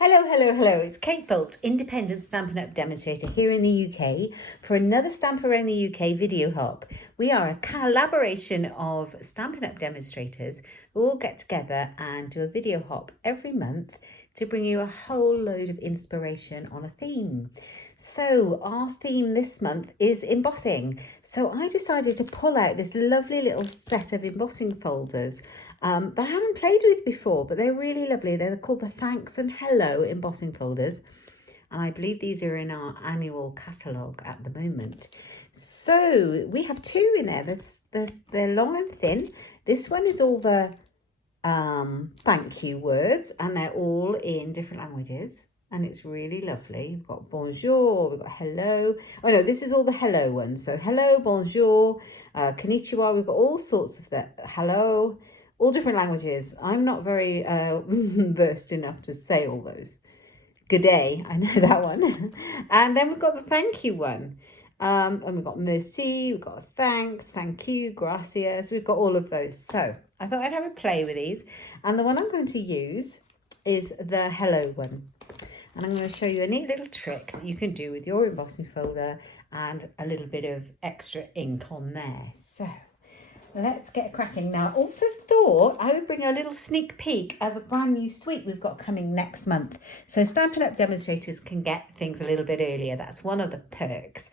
Hello, hello, hello. It's Kate Bolt, independent Stampin' Up! Demonstrator here in the UK for another Stamp Around the UK video hop. We are a collaboration of Stampin' Up! Demonstrators who all get together and do a video hop every month to bring you a whole load of inspiration on a theme. So our theme this month is embossing. So I decided to pull out this lovely little set of embossing folders that I haven't played with before, but they're really lovely. They're called the Thanks and Hello Embossing Folders. And I believe these are in our annual catalogue at the moment. So we have two in there. They're long and thin. This one is all the thank you words, and they're all in different languages. And it's really lovely. We've got bonjour, we've got hello. Oh no, this is all the hello ones. So hello, bonjour, konnichiwa. We've got all sorts of that. Hello, all different languages. I'm not very versed enough to say all those. Good day, I know that one. And then we've got the thank you one. And we've got merci, we've got thanks, thank you, gracias. We've got all of those. So I thought I'd have a play with these. And the one I'm going to use is the hello one. And I'm going to show you a neat little trick that you can do with your embossing folder and a little bit of extra ink on there. So let's get cracking. Now, I also thought I would bring a little sneak peek of a brand new suite we've got coming next month. So Stampin' Up! Demonstrators can get things a little bit earlier. That's one of the perks.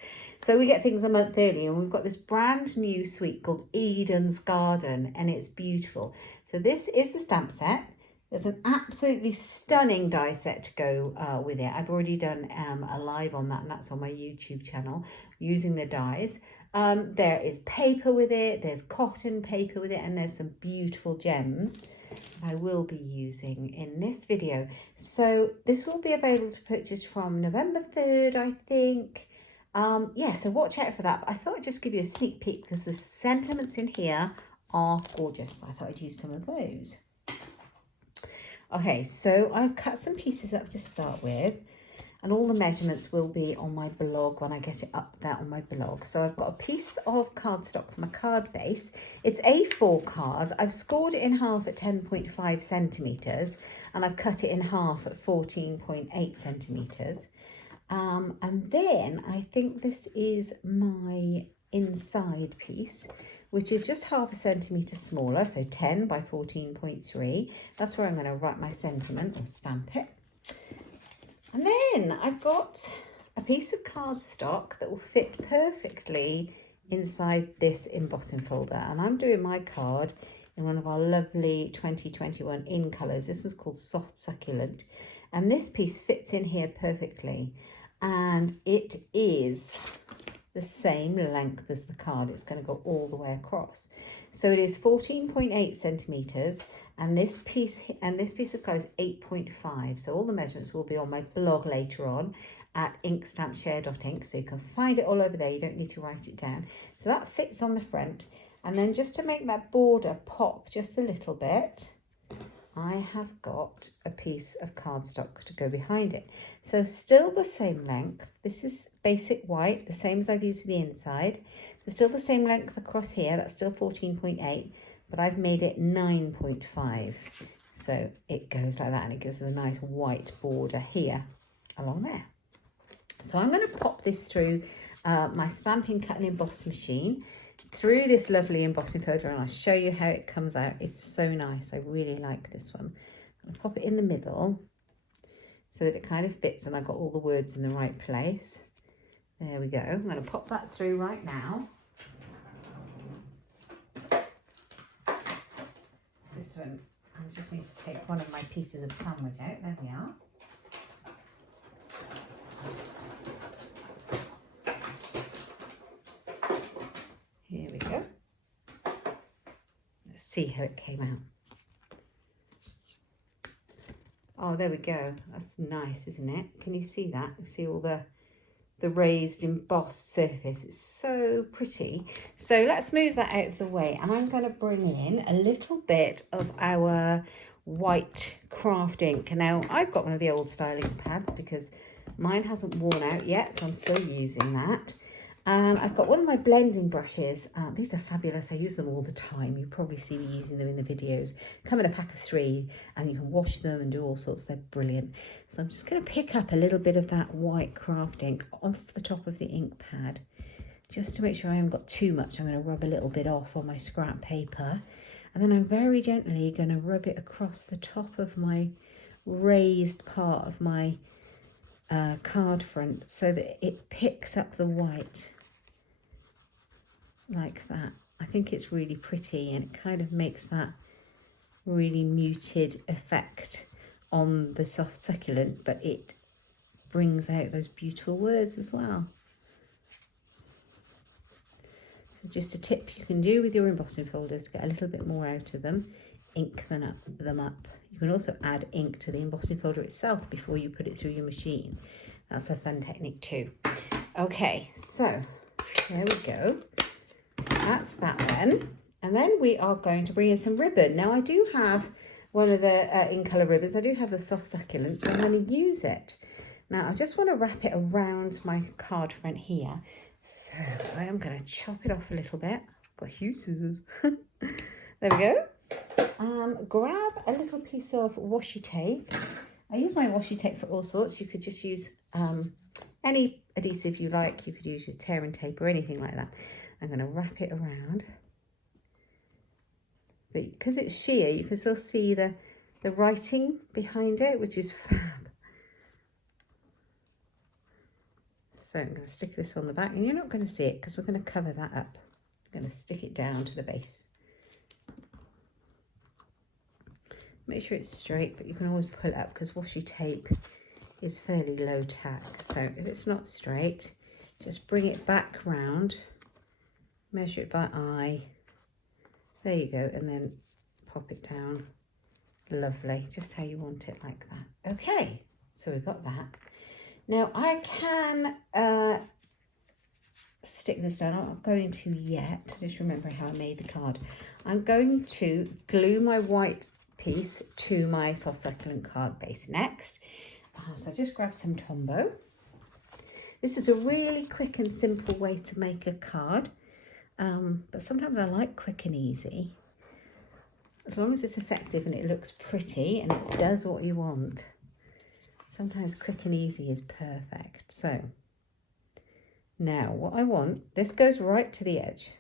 So we get things a month early, and we've got this brand new suite called Eden's Garden, and it's beautiful. So this is the stamp set. There's an absolutely stunning die set to go with it. I've already done a live on that, and that's on my YouTube channel using the dies. There is paper with it, there's cotton paper with it, and there's some beautiful gems I will be using in this video. So this will be available to purchase from November 3rd, I think. Yeah, so watch out for that. But I thought I'd just give you a sneak peek because the sentiments in here are gorgeous. I thought I'd use some of those. Okay, so I've cut some pieces up to start with, and all the measurements will be on my blog when I get it up there on my blog. So I've got a piece of cardstock from a card base. It's A4 cards. I've scored it in half at 10.5 centimetres, and I've cut it in half at 14.8 centimetres. And then I think this is my inside piece, which is just half a centimetre smaller, so 10 by 14.3. That's where I'm going to write my sentiment or stamp it. And then I've got a piece of cardstock that will fit perfectly inside this embossing folder. And I'm doing my card in one of our lovely 2021 in colours. This was called Soft Succulent. And this piece fits in here perfectly. And it is the same length as the card. It's going to go all the way across. So it is 14.8 centimetres, and this piece of card is 8.5. So all the measurements will be on my blog later on at inkstampshare.ink, so you can find it all over there. You don't need to write it down. So that fits on the front, and then just to make that border pop just a little bit, I have got a piece of cardstock to go behind it. So still the same length. This is basic white, the same as I've used for the inside. So still the same length across here. That's still 14.8, but I've made it 9.5. So it goes like that, and it gives us a nice white border here along there. So I'm going to pop this through my Stampin' Cut and Emboss machine, through this lovely embossing folder, and I'll show you how it comes out. It's so nice. I really like this one. I'll pop it in the middle so that it kind of fits, and I've got all the words in the right place. There we go. I'm going to pop that through right now. This one, I just need to take one of my pieces of sandwich out. There we are. Here we go. Let's see how it came out. Oh, there we go. That's nice, isn't it? Can you see that? You see all the raised embossed surface. It's so pretty. So let's move that out of the way, and I'm going to bring in a little bit of our white craft ink. Now, I've got one of the old style ink pads because mine hasn't worn out yet, so I'm still using that. And I've got one of my blending brushes. These are fabulous. I use them all the time. You probably see me using them in the videos. Come in a pack of 3 and you can wash them and do all sorts. They're brilliant. So I'm just going to pick up a little bit of that white craft ink off the top of the ink pad, just to make sure I haven't got too much. I'm going to rub a little bit off on my scrap paper. And then I'm very gently going to rub it across the top of my raised part of my card front so that it picks up the white like that. I think it's really pretty, and it kind of makes that really muted effect on the soft succulent, but it brings out those beautiful words as well. So just a tip you can do with your embossing folders to get a little bit more out of them, ink them up. You can also add ink to the embossing folder itself before you put it through your machine. That's a fun technique too. Okay, so there we go. That's that one. And then we are going to bring in some ribbon. Now I do have one of the in colour ribbons. I do have the soft succulent, so I'm going to use it. Now I just want to wrap it around my card front here. So I am going to chop it off a little bit. I've got huge scissors. There we go. Grab a little piece of washi tape. I use my washi tape for all sorts. You could just use any adhesive you like. You could use your tearing tape or anything like that. I'm going to wrap it around. But because it's sheer, you can still see the writing behind it, which is fab. So I'm going to stick this on the back, and you're not going to see it because we're going to cover that up. I'm going to stick it down to the base. Make sure it's straight, but you can always pull it up because washi tape is fairly low tack. So if it's not straight, just bring it back round, measure it by eye. There you go, and then pop it down. Lovely, just how you want it, like that. Okay, so we've got that. Now I can stick this down. I'm not going to yet. Just remember how I made the card. I'm going to glue my white piece to my soft succulent card base next. So just grab some Tombow. This is a really quick and simple way to make a card, but sometimes I like quick and easy. As long as it's effective and it looks pretty and it does what you want. Sometimes quick and easy is perfect. So now what I want, this goes right to the edge,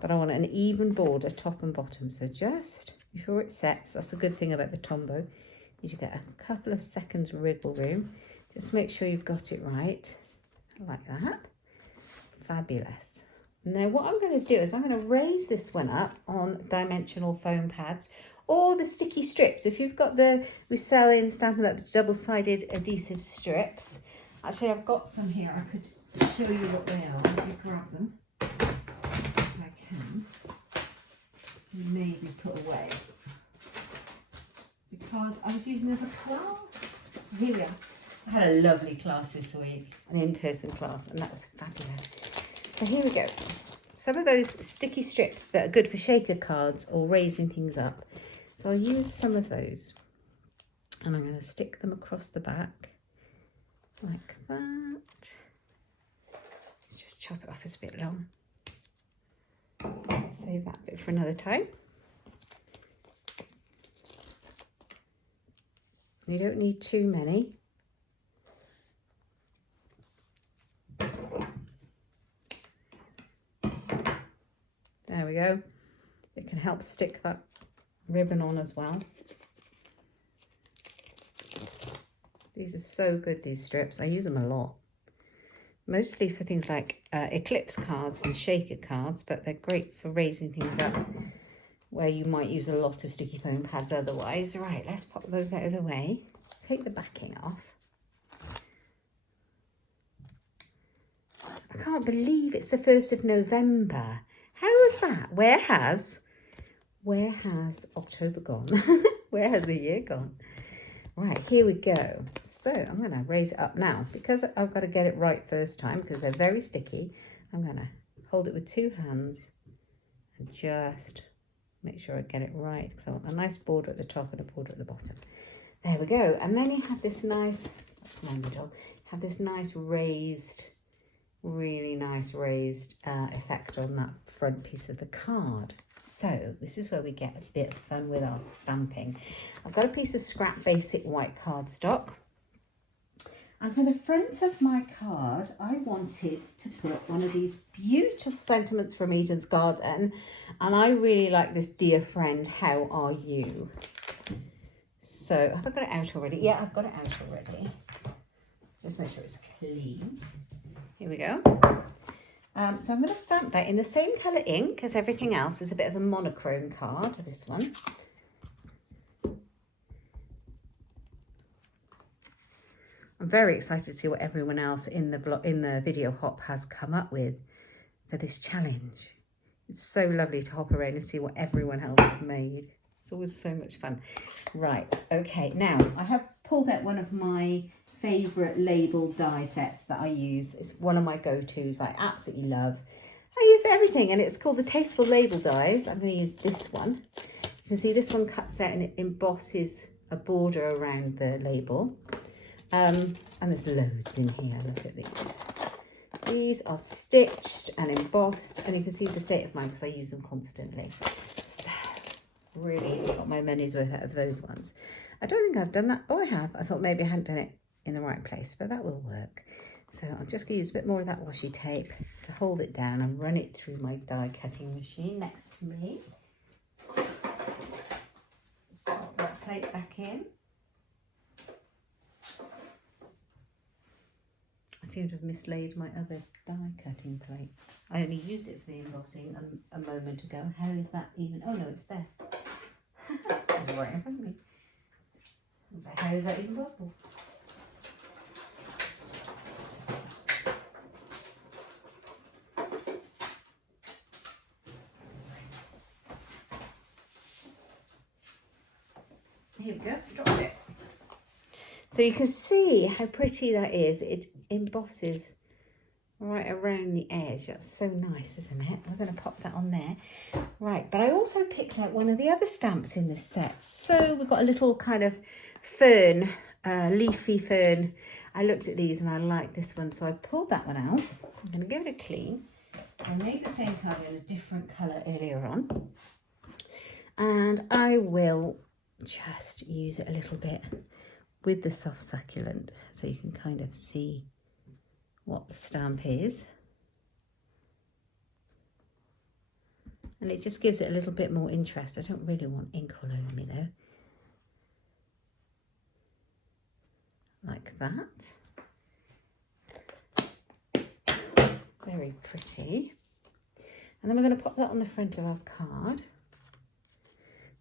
but I want an even border top and bottom. So just before it sets, that's a good thing about the Tombow, is you get a couple of seconds wriggle room. Just make sure you've got it right, like that. Fabulous. Now what I'm going to do is I'm going to raise this one up on dimensional foam pads or the sticky strips. If you've got we sell in Stampin' Up double-sided adhesive strips. Actually, I've got some here. I could show you what they are. Let me grab them if I can. Maybe put away. Because I was using them for class. Here we are. I had a lovely class this week, an in-person class, and that was fabulous. So here we go. Some of those sticky strips that are good for shaker cards or raising things up. So I'll use some of those, and I'm going to stick them across the back like that. Let's just chop it off, it's a bit long. Save that bit for another time. You don't need too many. There we go. It can help stick that ribbon on as well. These are so good, these strips. I use them a lot. Mostly for things like eclipse cards and shaker cards, but they're great for raising things up where you might use a lot of sticky foam pads otherwise. Right, let's pop those out of the way. Take the backing off. I can't believe it's the 1st of November. How is that? Where has October gone? Where has the year gone? Right, here we go. So I'm going to raise it up now because I've got to get it right first time because they're very sticky. I'm going to hold it with 2 hands and just make sure I get it right because I want a nice border at the top and a border at the bottom. There we go. And then you have this nice, that's my middle, have this nice raised really nice raised effect on that front piece of the card. So this is where we get a bit of fun with our stamping. I've got a piece of scrap basic white cardstock. And for the front of my card, I wanted to put one of these beautiful sentiments from Eden's Garden. And I really like this Dear Friend, How Are You? So have I got it out already? Yeah, I've got it out already. Just make sure it's clean. Here we go. So I'm going to stamp that in the same colour ink as everything else. There's a bit of a monochrome card, this one. I'm very excited to see what everyone else in the video hop has come up with for this challenge. It's so lovely to hop around and see what everyone else has made. It's always so much fun. Right, okay, now I have pulled out one of my favourite label die sets that I use. It's one of my go-tos I absolutely love. I use for everything, and it's called the Tasteful label dies. I'm going to use this one. You can see this one cuts out and it embosses a border around the label. And there's loads in here. Look at these. These are stitched and embossed, and you can see the state of mine because I use them constantly. So really got my money's worth out of those ones. I don't think I've done that. Oh, I have. I thought maybe I hadn't done it in the right place, but that will work. So I'm just going to use a bit more of that washi tape to hold it down and run it through my die cutting machine next to me. Slot that plate back in. I seem to have mislaid my other die cutting plate. I only used it for the embossing a moment ago. How is that even? Oh no, it's there. It's right in front of me. I was like, how is that even possible? Here we go, drop it. So you can see how pretty that is. It embosses right around the edge. That's so nice, isn't it? We're going to pop that on there. Right, but I also picked out one of the other stamps in this set. So we've got a little kind of fern, leafy fern. I looked at these and I like this one, so I pulled that one out. I'm going to give it a clean. I made the same card in a different colour earlier on. And I will just use it a little bit with the soft succulent so you can kind of see what the stamp is. And it just gives it a little bit more interest. I don't really want ink all over me though. Like that. Very pretty. And then we're going to pop that on the front of our card.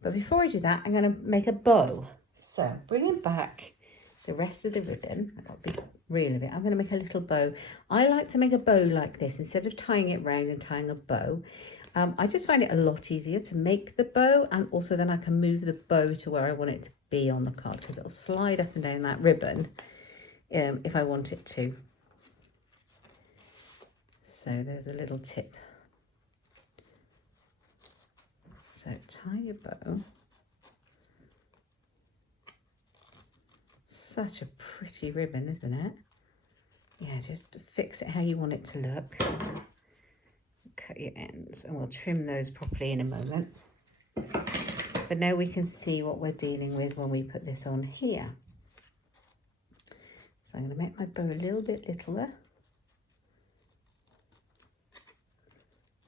But before I do that, I'm going to make a bow. So bringing back the rest of the ribbon, I got a big reel of it, I'm going to make a little bow. I like to make a bow like this instead of tying it round and tying a bow. I just find it a lot easier to make the bow, and also then I can move the bow to where I want it to be on the card because it'll slide up and down that ribbon if I want it to. So there's a little tip. So tie your bow. Such a pretty ribbon, isn't it? Yeah, just fix it how you want it to look. Cut your ends, and we'll trim those properly in a moment. But now we can see what we're dealing with when we put this on here. So I'm going to make my bow a little bit littler.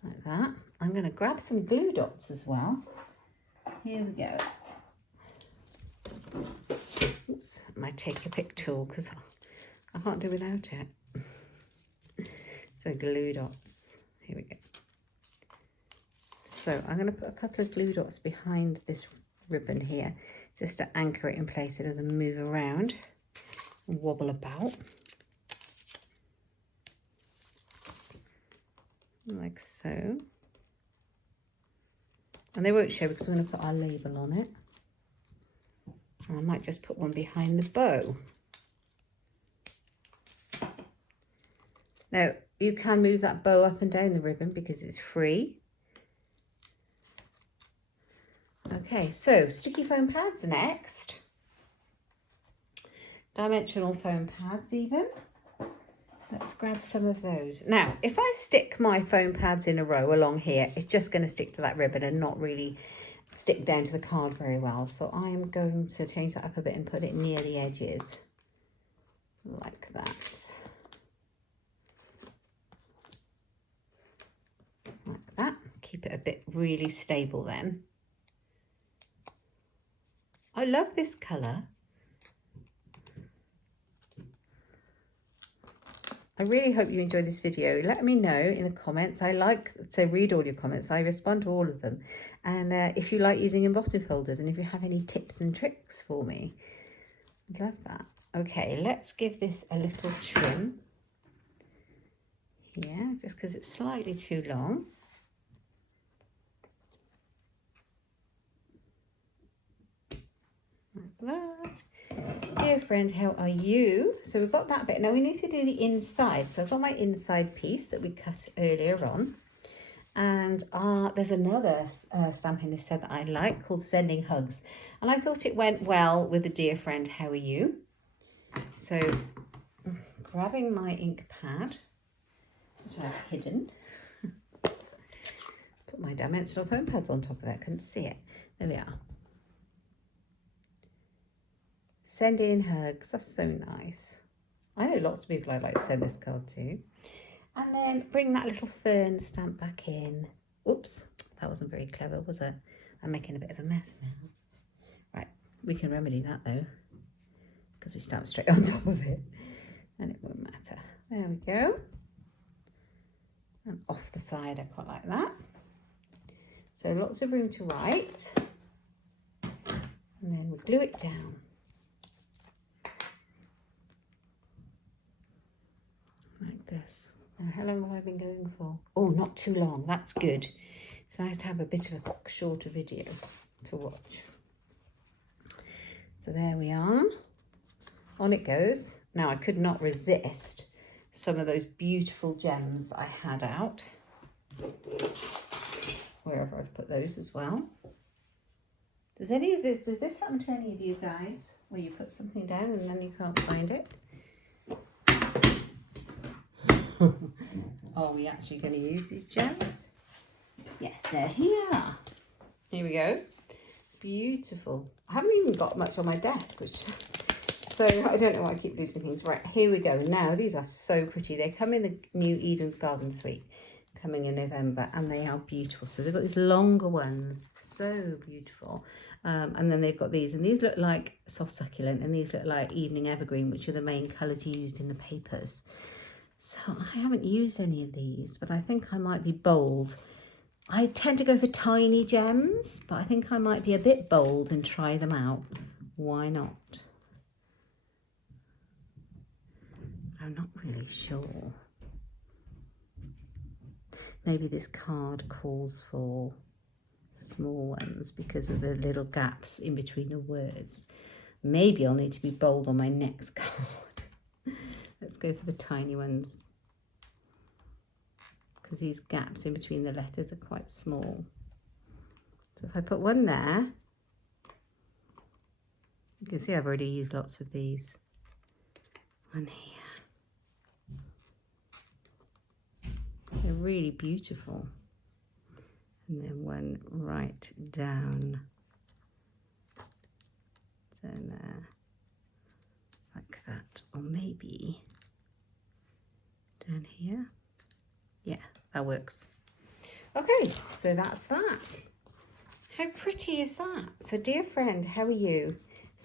Like that. I'm going to grab some glue dots as well. Here we go. Oops, I might take a pick tool because I can't do without it. So glue dots. Here we go. So I'm going to put a couple of glue dots behind this ribbon here just to anchor it in place so it doesn't move around and wobble about. Like so. And they won't show because we're going to put our label on it. And I might just put one behind the bow. Now, you can move that bow up and down the ribbon because it's free. Okay, so sticky foam pads next. Dimensional foam pads even. Let's grab some of those. Now, if I stick my foam pads in a row along here, it's just going to stick to that ribbon and not really stick down to the card very well. So I'm going to change that up a bit and put it near the edges, like that. Like that. Keep it a bit really stable then. I love this colour. I really hope you enjoyed this video. Let me know in the comments. I like to read all your comments. I respond to all of them. And if you like using embossing folders and if you have any tips and tricks for me, I'd love that. Okay, let's give this a little trim. Yeah, just because it's slightly too long. Like that. Dear friend, how are you? So we've got that bit. Now we need to do the inside. So I've got my inside piece that we cut earlier on. And there's another stamping this set that I like called Sending Hugs. And I thought it went well with the Dear Friend, how are you? So grabbing my ink pad, which I've hidden. Put my dimensional foam pads on top of it. Couldn't see it. There we are. Sending hugs, that's so nice. I know lots of people I'd like to send this card to. And then bring that little fern stamp back in. Oops, that wasn't very clever, was it? I'm making a bit of a mess now. Right, we can remedy that though, because we stamped straight on top of it and it won't matter. There we go. And off the side, I quite like that. So lots of room to write. And then we'll glue it down. Like this. Now, how long have I been going for? Oh, not too long. That's good. It's nice to have a bit of a shorter video to watch. So there we are. On it goes. Now I could not resist some of those beautiful gems that I had out. Wherever I've put those as well. Does this happen to any of you guys? Where you put something down and then you can't find it? Are we actually going to use these gems? Yes, they're here. Here we go. Beautiful. I haven't even got much on my desk, so I don't know why I keep losing things. Right, here we go. Now, these are so pretty. They come in the new Eden's Garden Suite, coming in November, and they are beautiful. So they've got these longer ones, so beautiful. And then they've got these, and these look like soft succulent, and these look like evening evergreen, which are the main colours used in the papers. So I haven't used any of these, but I think I might be bold. I tend to go for tiny gems, but I think I might be a bit bold and try them out. Why not? I'm not really sure. Maybe this card calls for small ones because of the little gaps in between the words. Maybe I'll need to be bold on my next card. Let's go for the tiny ones, because these gaps in between the letters are quite small. So if I put one there, you can see I've already used lots of these. One here. They're really beautiful. And then one right down. Down there. Like that. Or maybe down here. Yeah, that works. Okay, so that's that. How pretty is that? So dear friend, how are you?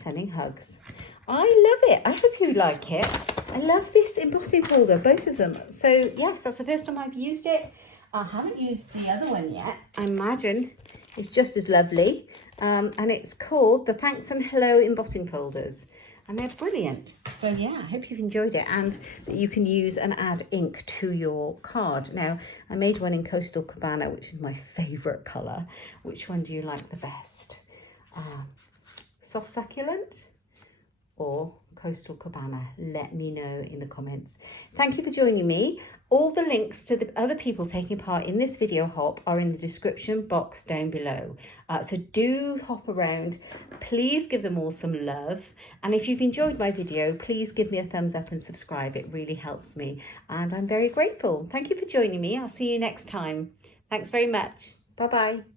Sending hugs. I love it. I hope you like it. I love this embossing folder, both of them. So yes, that's the first time I've used it. I haven't used the other one yet. I imagine it's just as lovely. And it's called the Thanks and Hello Embossing Folders. And they're brilliant. So yeah, I hope you've enjoyed it and that you can use and add ink to your card. Now, I made one in Coastal Cabana, which is my favourite colour. Which one do you like the best? Soft succulent or Coastal Cabana? Let me know in the comments. Thank you for joining me. All the links to the other people taking part in this video hop are in the description box down below. So do hop around. Please give them all some love. And if you've enjoyed my video, please give me a thumbs up and subscribe. It really helps me. And I'm very grateful. Thank you for joining me. I'll see you next time. Thanks very much. Bye-bye.